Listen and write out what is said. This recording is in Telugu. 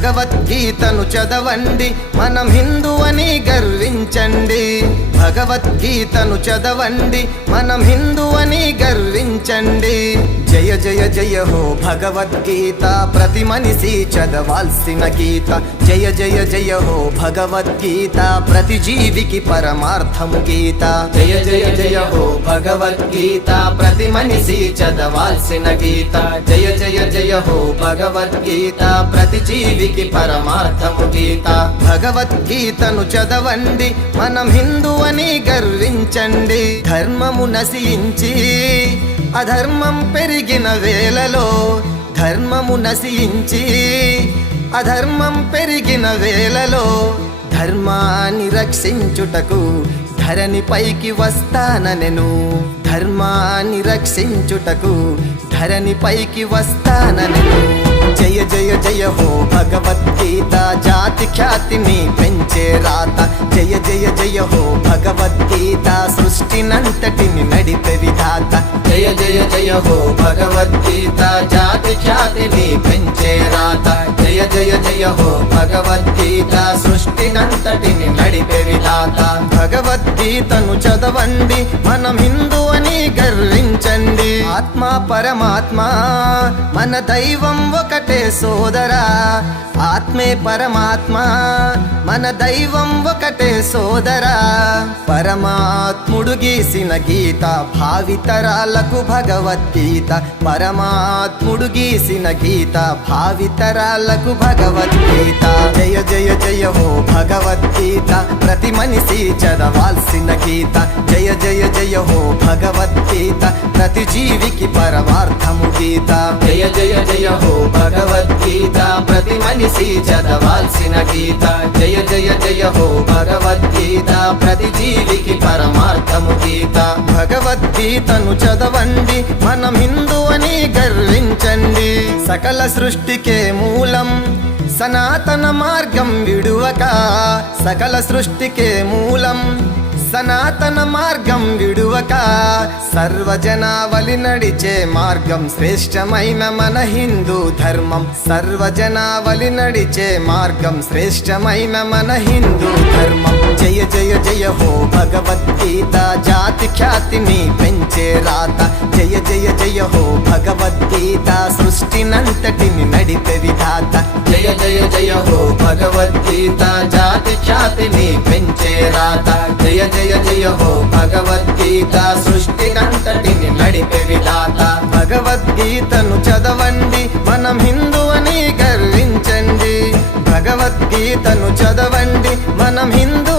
భగవద్గీతను చదవండి. మనం హిందూ అని గర్వించండి. భగవద్గీతను చదవండి. మనం హిందూ అని గర్వించండి. జయ జయ జయ హో భగవద్గీత. ప్రతి మనిషి చదవాల్సిన గీత. జయ జయ జయ హో భగవద్గీత. ప్రతి జీవికి పరమార్థము గీత. జయ జయ జయ హో భగవద్గీత. ప్రతి మనిషి చదవాల్సిన గీత. జయ జయ జయ హో భగవద్గీత. ప్రతి జీవికి పరమార్థము గీత. భగవద్గీతను చదవండి మనం హిందూ అని గర్వించండి. ధర్మము నశించి అధర్మం పెరిగిన వేళలో ధర్మము నశించి అధర్మం పెరిగిన వేళలో ధర్మాన్ని రక్షించుటకు ధరణి పైకి వస్తాననెను ధర్మాన్ని రక్షించుటకు ధరణి పైకి వస్తాననెను జయ జయ జయ హో భగవద్గీత. జాతి ఖ్యాతిని పెంచే రాత. జయ జయ జయ హో భగవద్గీత. సృష్టినంతటిని నడిపే విధాత. జయ జయ జయ హో భగవద్గీత. జాతి ఖ్యాతిని పెంచే రాత. జయ జయ జయ హో భగవద్గీత. సృష్టినంతటిని నడిపే విధాత. భగవద్గీతను చదవండి. మనం హిందూ అని గర్వించండి. ఆత్మ పరమాత్మ మన దైవం ఒకటే సోదరా. ఆత్మే పరమాత్మ. మన దైవం ఒకటే సోదరా. పరమాత్ముడు గీసిన గీత భావితరాలకు భగవద్గీత. పరమాత్ముడు గీసిన గీత భావితరాలకు భగవద్గీత. జయ జయ జయ ఓ భగవద్గీత. ప్రతి మనిషి చదవాల్సిన గీత. జయ జయ జయ ఓ భగవద్గీత. ప్రతి జీవికి పరమార్థము భగవద్గీత. జయ జయ జయ హో భగవద్గీత. ప్రతి మనిషి చదవాల్సిన గీత. జయ జయ జయ హో భగవద్గీత. ప్రతి జీవికి పరమార్థము గీత. భగవద్గీతను చదవండి మనం హిందూ అని గర్వించండి. సకల సృష్టికే మూలం సనాతన మార్గం విడువక. సకల సృష్టికే మూలం సనాతన మార్గం విడువక సర్వజనావలి నడిచే మార్గం శ్రేష్టమైన మన హిందూ ధర్మం. సర్వజనావలి నడిచే మార్గం శ్రేష్టమైన మన హిందూ ధర్మం. జయ జయ జయ హో భగవద్గీత జాతి ఖ్యాతిని పెంచే రాత. జయ జయ జయ హో భగవద్గీత సృష్టినంతటిని నడిపే విధాత. జయ జయ జయ హో భగవద్గీత జాతి ఖ్యాతిని పెంచే రాత. జయ జయ జయ హో భగవద్గీత సృష్టినంతటిని నడిపే విధాత. భగవద్గీతను చదవండి మనం హిందూ అని గర్వించండి. భగవద్గీతను చదవండి మనం హిందూ